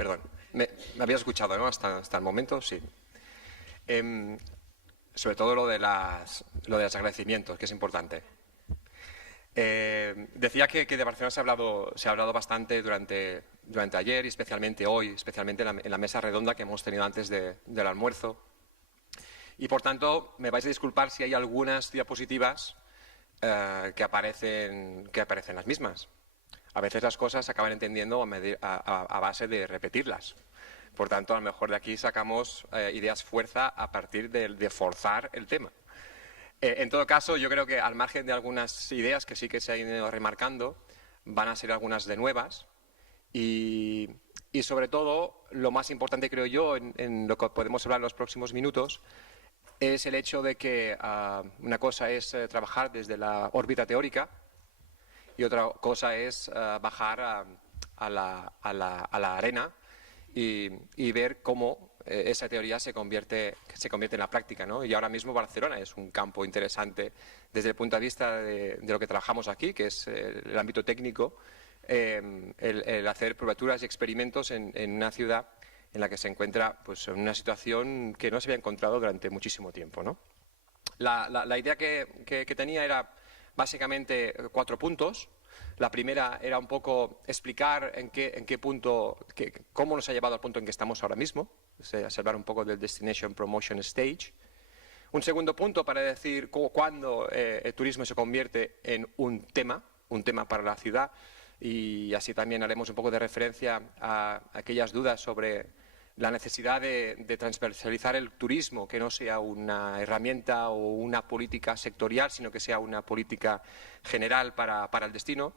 Perdón. Me habías escuchado, ¿no? Hasta el momento, sí. Sobre todo lo de los agradecimientos, que es importante. Decía que de Barcelona se ha hablado bastante durante ayer y especialmente hoy, especialmente en la mesa redonda que hemos tenido antes del almuerzo. Y por tanto, me vais a disculpar si hay algunas diapositivas que aparecen las mismas. A veces las cosas se acaban entendiendo a base de repetirlas. Por tanto, a lo mejor de aquí sacamos ideas fuerza a partir de forzar el tema. En todo caso, yo creo que al margen de algunas ideas que sí que se han ido remarcando, van a ser algunas de nuevas y sobre todo, lo más importante creo yo en lo que podemos hablar en los próximos minutos es el hecho de que una cosa es trabajar desde la órbita teórica y otra cosa es bajar a la arena y ver cómo esa teoría se convierte en la práctica, ¿no? Y ahora mismo Barcelona es un campo interesante desde el punto de vista de lo que trabajamos aquí, que es el ámbito técnico, el hacer probaturas y experimentos en una ciudad en la que se encuentra pues, en una situación que no se había encontrado durante muchísimo tiempo, ¿no? La idea que tenía era básicamente 4 puntos. La primera era un poco explicar en qué punto, cómo nos ha llevado al punto en que estamos ahora mismo, hablar un poco del Destination Promotion Stage. Un segundo punto para decir cuándo el turismo se convierte en un tema para la ciudad, y así también haremos un poco de referencia a aquellas dudas sobre la necesidad de transversalizar el turismo, que no sea una herramienta o una política sectorial, sino que sea una política general para el destino.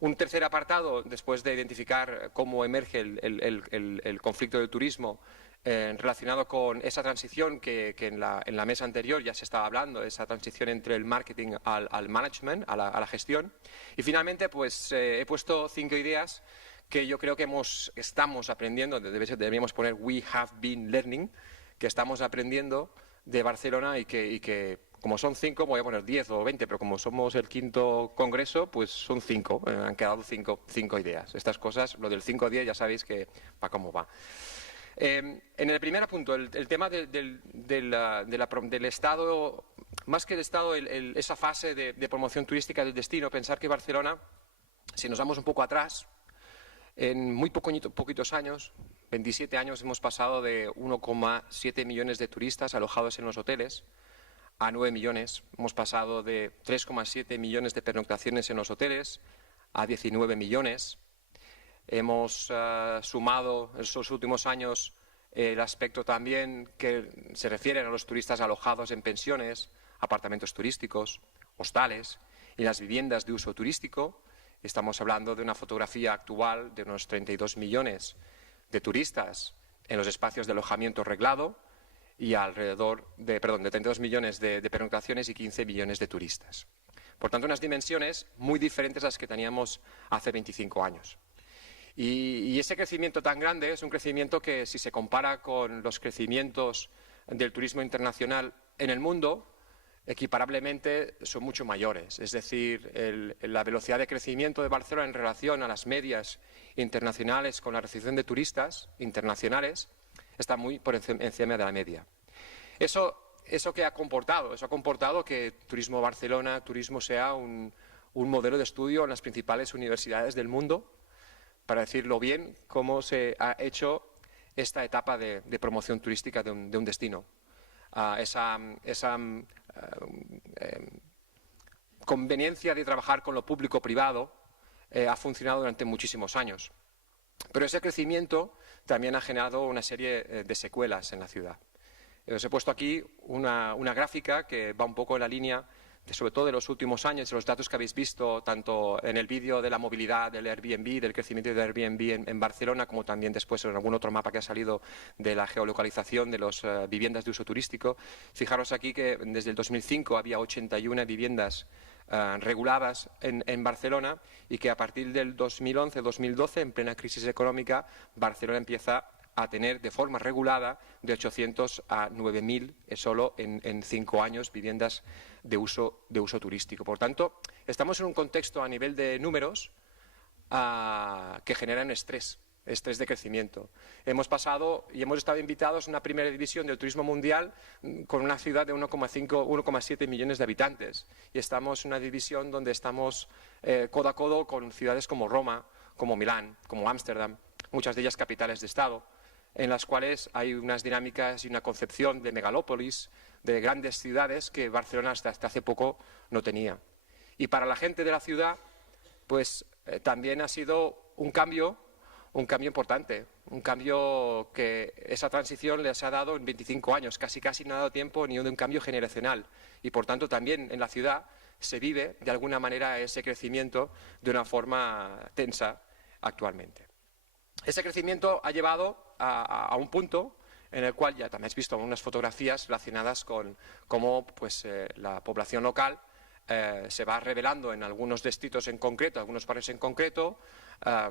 Un tercer apartado, después de identificar cómo emerge el conflicto del turismo, relacionado con esa transición que en la mesa anterior ya se estaba hablando, esa transición entre el marketing al management, a la gestión. Y finalmente, pues he puesto 5 ideas que yo creo que estamos aprendiendo, deberíamos poner we have been learning, que estamos aprendiendo de Barcelona y que como son 5, voy a poner 10 o 20, pero como somos el 5º congreso, pues son 5, han quedado 5 ideas. Estas cosas, lo del 5-10 ya sabéis que va como va. En el primer punto, el tema del Estado, más que el Estado, esa fase de promoción turística del destino, pensar que Barcelona, si nos vamos un poco atrás, en muy poquitos años, 27 años, hemos pasado de 1,7 millones de turistas alojados en los hoteles a 9 millones. Hemos pasado de 3,7 millones de pernoctaciones en los hoteles a 19 millones. Hemos sumado en estos últimos años el aspecto también que se refiere a los turistas alojados en pensiones, apartamentos turísticos, hostales y las viviendas de uso turístico. Estamos hablando de una fotografía actual de unos 32 millones de turistas en los espacios de alojamiento reglado y alrededor de 32 millones de pernoctaciones y 15 millones de turistas. Por tanto, unas dimensiones muy diferentes a las que teníamos hace 25 años. Y ese crecimiento tan grande es un crecimiento que, si se compara con los crecimientos del turismo internacional en el mundo, equiparablemente son mucho mayores. Es decir, la velocidad de crecimiento de Barcelona en relación a las medias internacionales con la recepción de turistas internacionales está muy por encima de la media. ¿Eso qué ha comportado? Eso ha comportado que Turismo Barcelona, Turismo sea un modelo de estudio en las principales universidades del mundo, para decirlo bien, cómo se ha hecho esta etapa de promoción turística de un destino. Esa conveniencia de trabajar con lo público-privado ha funcionado durante muchísimos años. Pero ese crecimiento también ha generado una serie de secuelas en la ciudad. Os he puesto aquí una gráfica que va un poco en la línea, sobre todo de los últimos años, de los datos que habéis visto tanto en el vídeo de la movilidad del Airbnb, del crecimiento de Airbnb en Barcelona, como también después en algún otro mapa que ha salido de la geolocalización de las viviendas de uso turístico. Fijaros aquí que desde el 2005 había 81 viviendas reguladas en Barcelona y que a partir del 2011-2012, en plena crisis económica, Barcelona empieza a tener de forma regulada de 800 a 9.000 solo en 5 años viviendas de uso turístico. Por tanto, estamos en un contexto a nivel de números que generan estrés estrés de crecimiento. Hemos pasado y hemos estado invitados a una primera división del turismo mundial con una ciudad de 1,7 millones de habitantes. Y estamos en una división donde estamos codo a codo con ciudades como Roma, como Milán, como Ámsterdam, muchas de ellas capitales de Estado, en las cuales hay unas dinámicas y una concepción de megalópolis, de grandes ciudades que Barcelona hasta hace poco no tenía. Y para la gente de la ciudad, pues también ha sido un cambio importante, un cambio que esa transición les ha dado en 25 años, casi no ha dado tiempo ni de un cambio generacional. Y por tanto también en la ciudad se vive de alguna manera ese crecimiento de una forma tensa actualmente. Ese crecimiento ha llevado a un punto en el cual ya también has visto unas fotografías relacionadas con cómo pues, la población local se va revelando en algunos distritos en concreto, algunos barrios en concreto,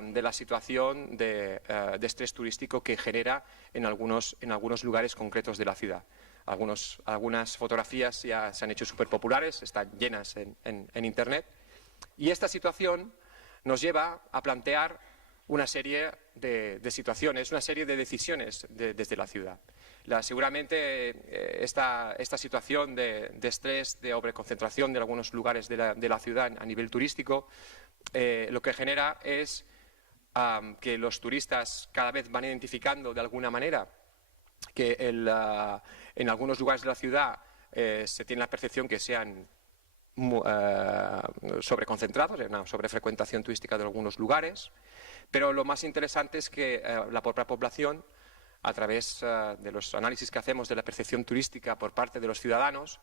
de la situación de estrés turístico que genera en algunos lugares concretos de la ciudad. Algunas fotografías ya se han hecho súper populares, están llenas en Internet, y esta situación nos lleva a plantear una serie de situaciones, una serie de decisiones desde la ciudad. Seguramente esta situación de estrés, de sobreconcentración de algunos lugares de la ciudad a nivel turístico, lo que genera es que los turistas cada vez van identificando de alguna manera que en algunos lugares de la ciudad se tiene la percepción que sean sobreconcentrados, una sobrefrecuentación turística de algunos lugares, pero lo más interesante es que la propia población, a través de los análisis que hacemos de la percepción turística por parte de los ciudadanos,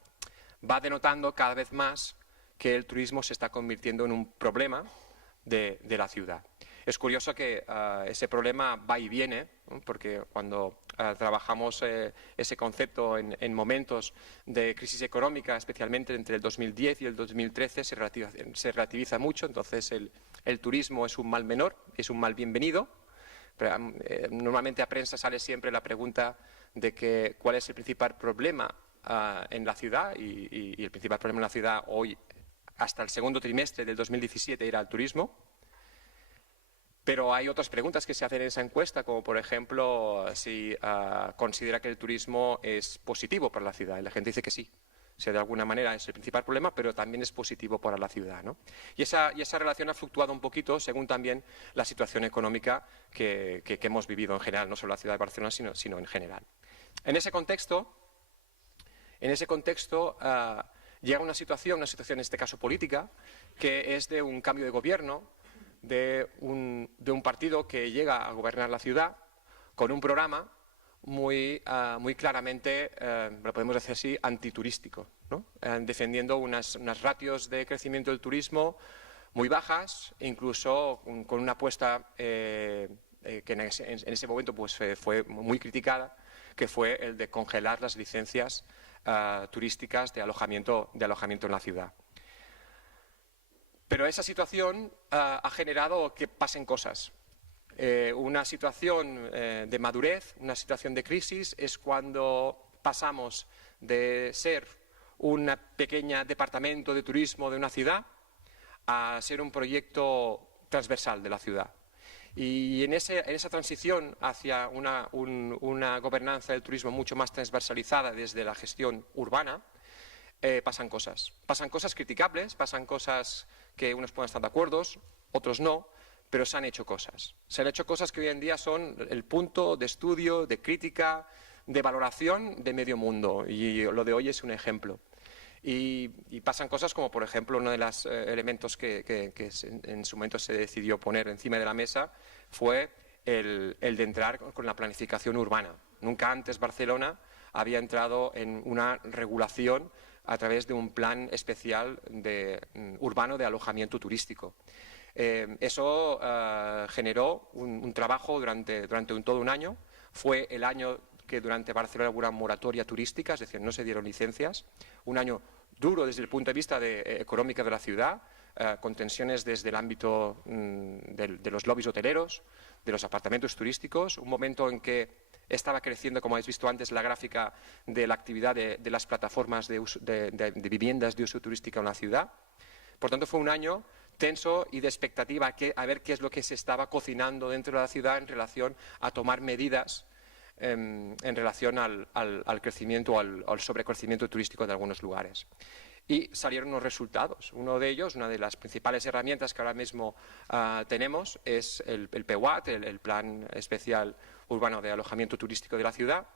va denotando cada vez más que el turismo se está convirtiendo en un problema de la ciudad. Es curioso que ese problema va y viene, ¿no? Porque cuando trabajamos ese concepto en momentos de crisis económica, especialmente entre el 2010 y el 2013, se relativiza mucho. Entonces el turismo es un mal menor, es un mal bienvenido. Pero, normalmente a prensa sale siempre la pregunta de cuál es el principal problema en la ciudad, y el principal problema en la ciudad hoy, hasta el segundo trimestre del 2017, era el turismo. Pero hay otras preguntas que se hacen en esa encuesta, como por ejemplo si considera que el turismo es positivo para la ciudad. Y la gente dice que sí. O sea, de alguna manera es el principal problema, pero también es positivo para la ciudad, ¿no? Y esa relación ha fluctuado un poquito según también la situación económica que hemos vivido en general, no solo la ciudad de Barcelona, sino en general. En ese contexto llega una situación en este caso política, que es de un cambio de gobierno, de un partido que llega a gobernar la ciudad con un programa muy claramente, lo podemos decir así, antiturístico, ¿no? Defendiendo unas ratios de crecimiento del turismo muy bajas, incluso con una apuesta que en ese momento pues, fue muy criticada, que fue el de congelar las licencias turísticas de alojamiento en la ciudad. Pero esa situación ha generado que pasen cosas. Una situación de madurez, una situación de crisis, es cuando pasamos de ser un pequeño departamento de turismo de una ciudad a ser un proyecto transversal de la ciudad. Y en esa transición hacia una gobernanza del turismo mucho más transversalizada desde la gestión urbana, pasan cosas. Pasan cosas criticables, pasan cosas que unos pueden estar de acuerdo, otros no, pero se han hecho cosas. Se han hecho cosas que hoy en día son el punto de estudio, de crítica, de valoración de medio mundo, y lo de hoy es un ejemplo. Y pasan cosas como, por ejemplo, uno de los elementos que en su momento se decidió poner encima de la mesa fue el de entrar con la planificación urbana. Nunca antes Barcelona había entrado en una regulación a través de un plan especial urbano de alojamiento turístico. Eso generó un trabajo durante todo un año. Fue el año que durante Barcelona hubo una moratoria turística, es decir, no se dieron licencias. Un año duro desde el punto de vista económico de la ciudad, con tensiones desde el ámbito de los lobbies hoteleros, de los apartamentos turísticos. Un momento en que estaba creciendo, como habéis visto antes, la gráfica de la actividad de las plataformas de viviendas de uso turístico en la ciudad. Por tanto, fue un año tenso y de expectativa a ver qué es lo que se estaba cocinando dentro de la ciudad en relación a tomar medidas en relación al crecimiento o al sobrecrecimiento turístico de algunos lugares. Y salieron unos resultados. Uno de ellos, una de las principales herramientas que ahora mismo tenemos, es el PEUAT, el Plan Especial Urbano de Alojamiento Turístico de la ciudad,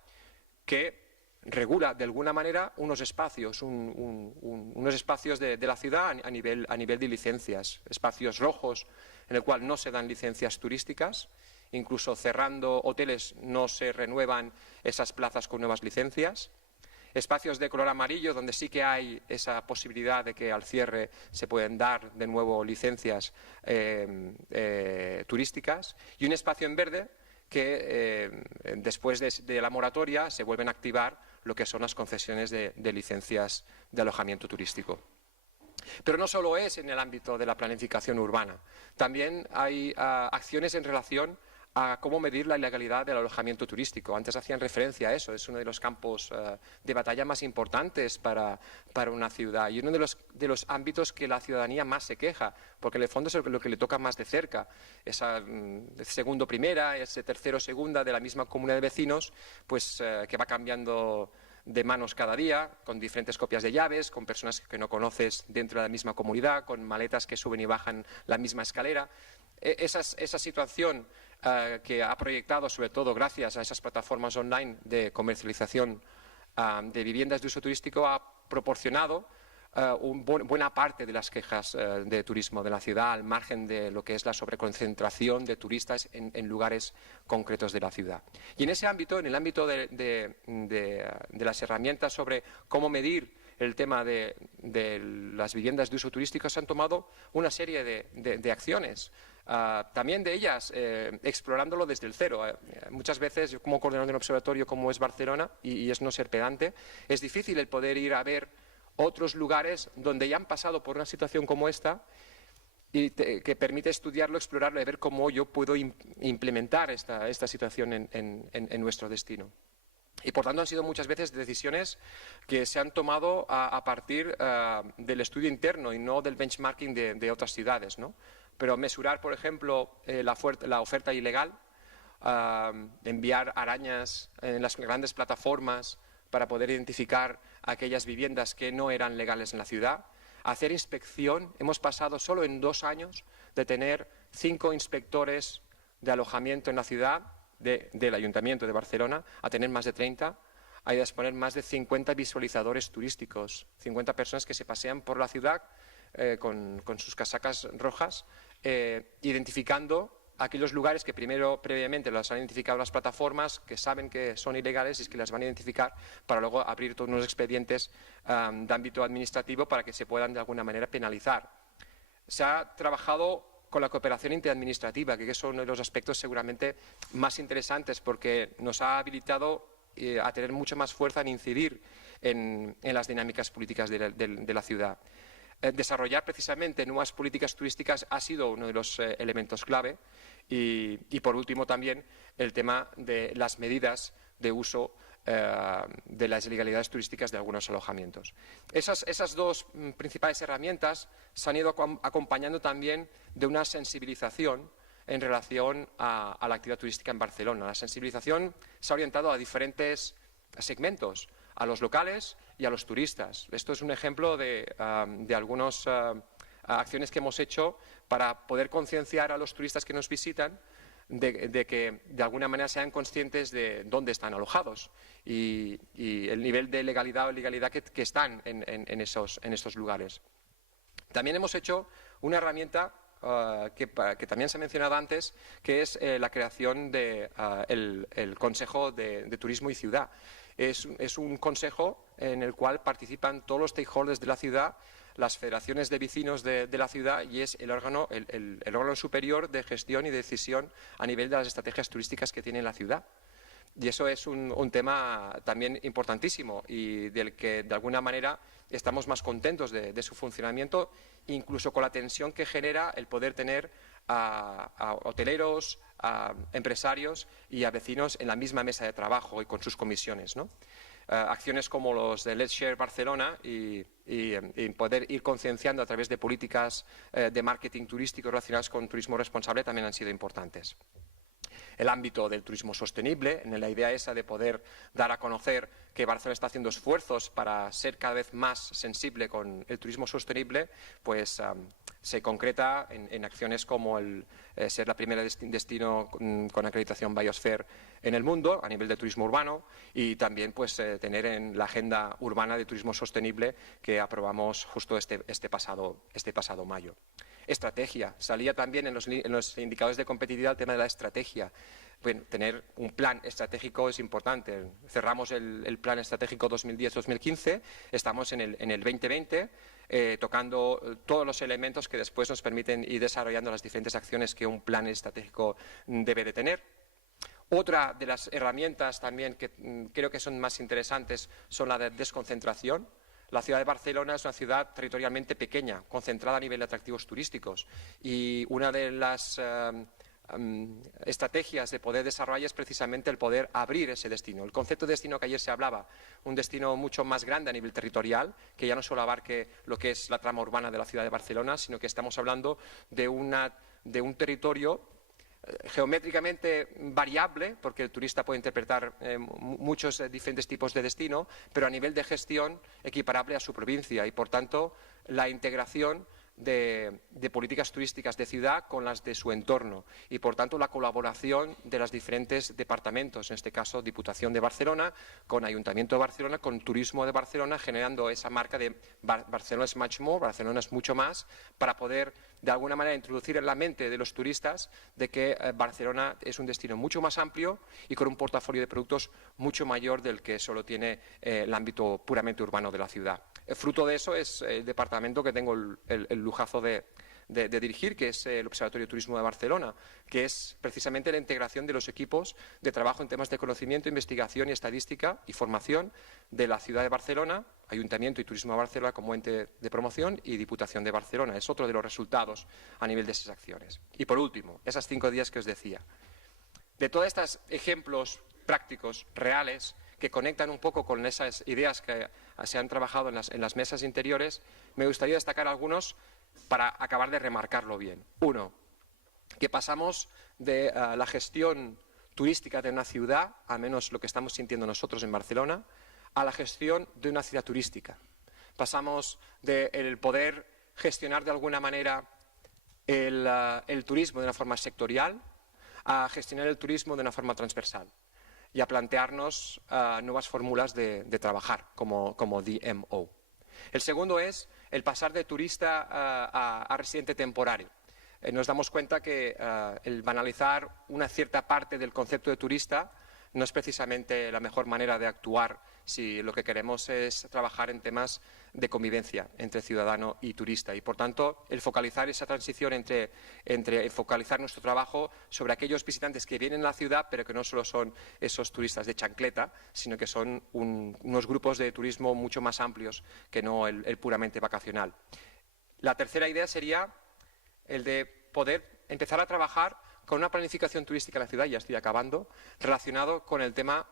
que regula de alguna manera unos espacios, unos espacios de la ciudad a nivel de licencias, espacios rojos en el cual no se dan licencias turísticas, incluso cerrando hoteles no se renuevan esas plazas con nuevas licencias. Espacios de color amarillo donde sí que hay esa posibilidad de que al cierre se pueden dar de nuevo licencias turísticas, y un espacio en verde que después de la moratoria se vuelven a activar lo que son las concesiones de licencias de alojamiento turístico. Pero no solo es en el ámbito de la planificación urbana, también hay acciones en relación a cómo medir la ilegalidad del alojamiento turístico. Antes hacían referencia a eso, es uno de los campos de batalla más importantes para una ciudad y uno de los ámbitos que la ciudadanía más se queja, porque en el fondo es lo que le toca más de cerca. Esa segundo primera, ese tercero segunda de la misma comunidad de vecinos, pues que va cambiando de manos cada día, con diferentes copias de llaves, con personas que no conoces dentro de la misma comunidad, con maletas que suben y bajan la misma escalera. Esa situación que ha proyectado, sobre todo gracias a esas plataformas online de comercialización de viviendas de uso turístico, ha proporcionado buena parte de las quejas de turismo de la ciudad, al margen de lo que es la sobreconcentración de turistas en lugares concretos de la ciudad. Y en ese ámbito, en el ámbito de las herramientas sobre cómo medir el tema de las viviendas de uso turístico, se han tomado una serie de acciones. También de ellas, explorándolo desde el cero. Muchas veces, yo como coordinador de un observatorio como es Barcelona, y es no ser pedante, es difícil el poder ir a ver otros lugares donde ya han pasado por una situación como esta y que permite estudiarlo, explorarlo y ver cómo yo puedo implementar esta situación en nuestro destino. Y por tanto han sido muchas veces decisiones que se han tomado a partir del estudio interno y no del benchmarking de otras ciudades, ¿no? Pero mesurar, por ejemplo, la oferta ilegal, enviar arañas en las grandes plataformas para poder identificar aquellas viviendas que no eran legales en la ciudad, hacer inspección. Hemos pasado solo en 2 años de tener 5 inspectores de alojamiento en la ciudad del Ayuntamiento de Barcelona a tener más de 30, a disponer más de 50 visualizadores turísticos, 50 personas que se pasean por la ciudad con sus casacas rojas, identificando aquellos lugares que previamente los han identificado las plataformas, que saben que son ilegales y que las van a identificar para luego abrir todos unos expedientes de ámbito administrativo para que se puedan de alguna manera penalizar. Se ha trabajado con la cooperación interadministrativa, que es uno de los aspectos seguramente más interesantes porque nos ha habilitado a tener mucha más fuerza en incidir en las dinámicas políticas de la ciudad. Desarrollar precisamente nuevas políticas turísticas ha sido uno de los elementos clave y por último también el tema de las medidas de uso de las ilegalidades turísticas de algunos alojamientos. Esas 2 principales herramientas se han ido acompañando también de una sensibilización en relación a la actividad turística en Barcelona. La sensibilización se ha orientado a diferentes segmentos, a los locales y a los turistas. Esto es un ejemplo de algunas acciones que hemos hecho para poder concienciar a los turistas que nos visitan de que de alguna manera sean conscientes de dónde están alojados y el nivel de legalidad o ilegalidad que están en estos lugares. También hemos hecho una herramienta que también se ha mencionado antes, que es la creación del Consejo de Turismo y Ciudad. Es un consejo en el cual participan todos los stakeholders de la ciudad, las federaciones de vecinos de la ciudad, y es el órgano superior de gestión y de decisión a nivel de las estrategias turísticas que tiene la ciudad. Y eso es un tema también importantísimo y del que de alguna manera estamos más contentos de su funcionamiento, incluso con la tensión que genera el poder tener a hoteleros, a empresarios y a vecinos en la misma mesa de trabajo y con sus comisiones, ¿no? acciones como los de Let's Share Barcelona y poder ir concienciando a través de políticas de marketing turístico relacionadas con turismo responsable también han sido importantes. El ámbito del turismo sostenible, en la idea esa de poder dar a conocer que Barcelona está haciendo esfuerzos para ser cada vez más sensible con el turismo sostenible, pues se concreta en acciones como el ser la primera destino con acreditación Biosphere en el mundo a nivel de turismo urbano y también pues tener en la agenda urbana de turismo sostenible que aprobamos justo este pasado mayo. Estrategia. Salía también en los indicadores de competitividad el tema de la estrategia. Bueno, tener un plan estratégico es importante. Cerramos el plan estratégico 2010-2015, estamos en el 2020, tocando todos los elementos que después nos permiten ir desarrollando las diferentes acciones que un plan estratégico debe de tener. Otra de las herramientas también que creo que son más interesantes son la de desconcentración. La ciudad de Barcelona es una ciudad territorialmente pequeña, concentrada a nivel de atractivos turísticos y una de las estrategias de poder desarrollar es precisamente el poder abrir ese destino. El concepto de destino que ayer se hablaba, un destino mucho más grande a nivel territorial, que ya no solo abarque lo que es la trama urbana de la ciudad de Barcelona, sino que estamos hablando de un territorio geométricamente variable, porque el turista puede interpretar muchos diferentes tipos de destino, pero a nivel de gestión equiparable a su provincia y, por tanto, la integración de políticas turísticas de ciudad con las de su entorno y, por tanto, la colaboración de los diferentes departamentos, en este caso Diputación de Barcelona, con Ayuntamiento de Barcelona, con Turismo de Barcelona, generando esa marca de Barcelona es much more, Barcelona es mucho más, para poder, de alguna manera, introducir en la mente de los turistas de que Barcelona es un destino mucho más amplio y con un portafolio de productos mucho mayor del que solo tiene el ámbito puramente urbano de la ciudad. Fruto de eso es el departamento que tengo el lujazo de dirigir, que es el Observatorio de Turismo de Barcelona, que es precisamente la integración de los equipos de trabajo en temas de conocimiento, investigación y estadística y formación de la ciudad de Barcelona, Ayuntamiento y Turismo de Barcelona como ente de promoción y Diputación de Barcelona. Es otro de los resultados a nivel de esas acciones. Y por último, esas 5 días que os decía. De todos estos ejemplos prácticos, reales, que conectan un poco con esas ideas que se han trabajado en las mesas interiores, me gustaría destacar algunos para acabar de remarcarlo bien. Uno, que pasamos de la gestión turística de una ciudad, al menos lo que estamos sintiendo nosotros en Barcelona, a la gestión de una ciudad turística. Pasamos del poder gestionar de alguna manera el turismo de una forma sectorial a gestionar el turismo de una forma transversal y a plantearnos nuevas fórmulas de trabajar como DMO. El segundo es el pasar de turista a residente temporario. Nos damos cuenta que el banalizar una cierta parte del concepto de turista no es precisamente la mejor manera de actuar si lo que queremos es trabajar en temas de convivencia entre ciudadano y turista. Y, por tanto, el focalizar esa transición entre focalizar nuestro trabajo sobre aquellos visitantes que vienen a la ciudad, pero que no solo son esos turistas de chancleta, sino que son unos grupos de turismo mucho más amplios que no el puramente vacacional. La tercera idea sería el de poder empezar a trabajar con una planificación turística en la ciudad, ya estoy acabando, relacionado con el tema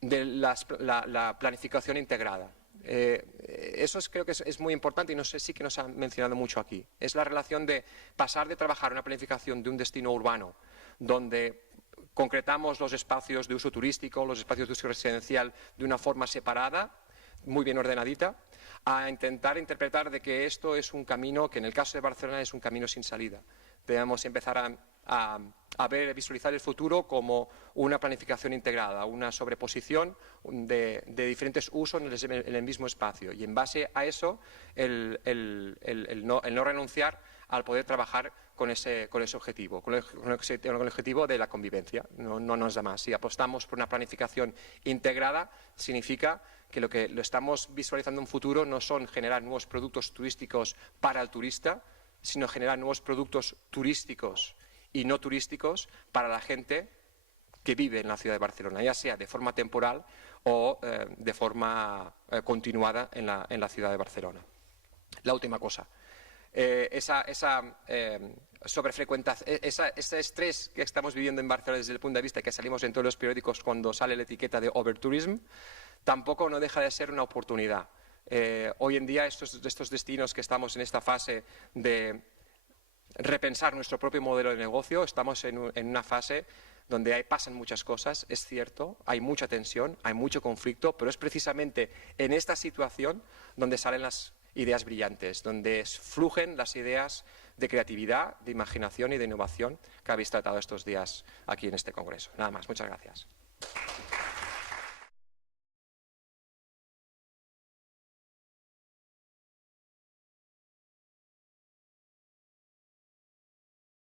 de la planificación integrada. Eso creo que es muy importante y no sé si que nos han mencionado mucho aquí. Es la relación de pasar de trabajar una planificación de un destino urbano donde concretamos los espacios de uso turístico, los espacios de uso residencial de una forma separada, muy bien ordenadita, a intentar interpretar de que esto es un camino que en el caso de Barcelona es un camino sin salida. Debemos empezar a visualizar el futuro como una planificación integrada, una sobreposición de diferentes usos en el mismo espacio. Y en base a eso, el no renunciar al poder trabajar con ese objetivo, con el objetivo de la convivencia. No nos da más. Si apostamos por una planificación integrada, significa que lo estamos visualizando en un futuro no son generar nuevos productos turísticos para el turista, sino generar nuevos productos turísticos y no turísticos para la gente que vive en la ciudad de Barcelona, ya sea de forma temporal o de forma continuada en la ciudad de Barcelona. La última cosa. ese estrés que estamos viviendo en Barcelona desde el punto de vista que salimos en todos los periódicos cuando sale la etiqueta de overtourism, tampoco no deja de ser una oportunidad. Hoy en día estos destinos que estamos en esta fase de repensar nuestro propio modelo de negocio, estamos en una fase donde pasan muchas cosas, es cierto, hay mucha tensión, hay mucho conflicto, pero es precisamente en esta situación donde salen las ideas brillantes, donde fluyen las ideas de creatividad, de imaginación y de innovación que habéis tratado estos días aquí en este congreso. Nada más, muchas gracias.